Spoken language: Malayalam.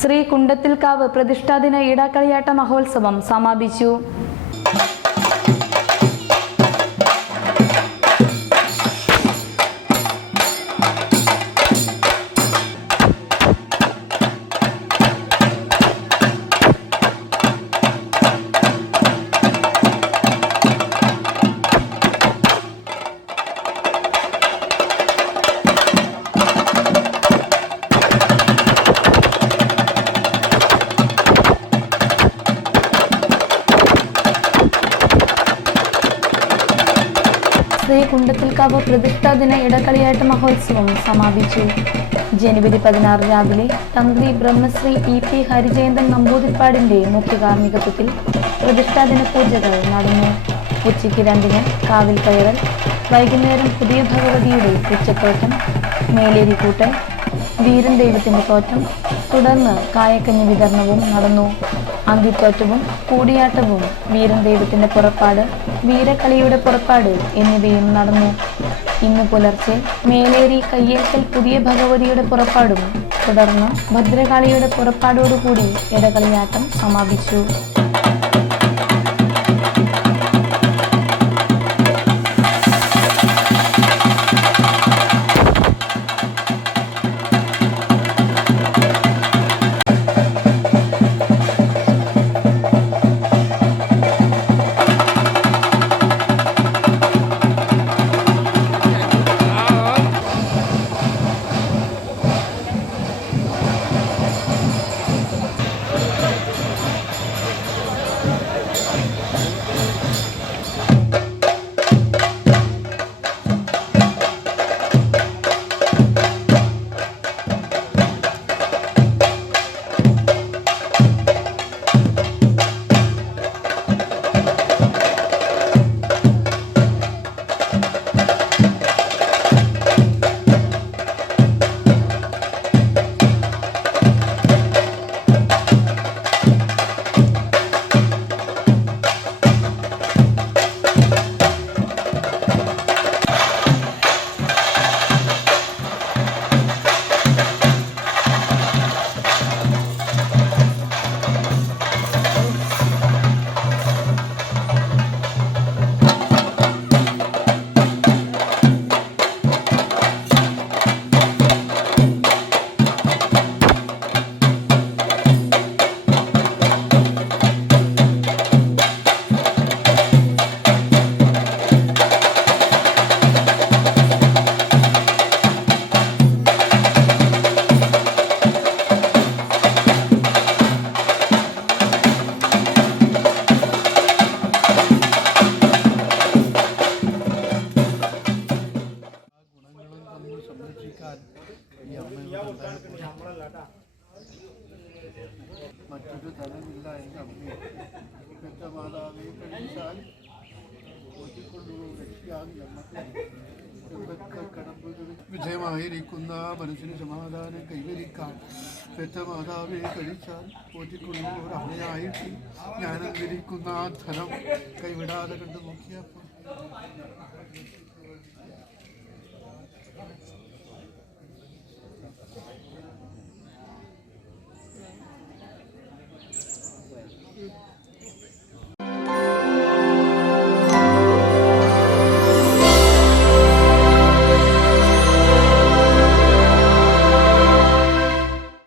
ശ്രീ കുണ്ടത്തിൽക്കാവ് പ്രതിഷ്ഠാദിന ഈടാക്കളിയാട്ട മഹോത്സവം സമാപിച്ചു. ശ്രീ കുണ്ടത്തിൽക്കാവ് പ്രതിഷ്ഠാദിന ഇടക്കളിയാട്ട മഹോത്സവം സമാപിച്ചു. ജനുവരി പതിനാറ് രാവിലെ തന്ത്രി ബ്രഹ്മശ്രീ ഇ പി ഹരിജയന്തൻ നമ്പൂതിരിപ്പാടിന്റെ മുഖ്യ കാർമ്മികത്വത്തിൽ പ്രതിഷ്ഠാ ദിന പൂജകൾ നടന്നു. ഉച്ചയ്ക്ക് രണ്ടിന് കാവിൽ കയറൽ വൈകുന്നേരം പുതിയ ഭഗവതിയുടെ ഉച്ചത്തോറ്റം മേലേരി കൂട്ടൽ വീരൻ ദൈവത്തിന്റെ തോറ്റം തുടർന്ന് കായക്കഞ്ഞി വിതരണവും നടന്നു. അന്തിത്തോറ്റവും കൂടിയാട്ടവും വീരൻ ദൈവത്തിന്റെ പുറപ്പാട് വീരക്കളിയുടെ പുറപ്പാട് എന്നിവയും നടന്നു. ഇന്ന് പുലർച്ചെ മേലേരി കയ്യേക്കൽ പുതിയ ഭഗവതിയുടെ പുറപ്പാടും തുടർന്ന് ഭദ്രകാളിയുടെ പുറപ്പാടോടുകൂടി ഇടകളിയാട്ടം സമാപിച്ചു. മറ്റൊരു തലമില്ല എന്ന് അമ്മയെ പെറ്റ മാതാവെ കഴിച്ചാൽ ഓറ്റിക്കൊണ്ടു രക്ഷിക്കാൻ നമുക്ക് എന്തൊക്കെ കടമ്പുകൾ വിധേയമായിരിക്കുന്ന മനസ്സിന് സമാധാനം കൈവരിക്കാൻ പെറ്റമാതാവെ കഴിച്ചാൽ ഓറ്റിക്കൊണ്ടു ഒരു അമ്മയായിട്ട് ഞാൻ അന്നിരിക്കുന്ന ധനം കൈവിടാതെ കണ്ടു നോക്കിയപ്പോൾ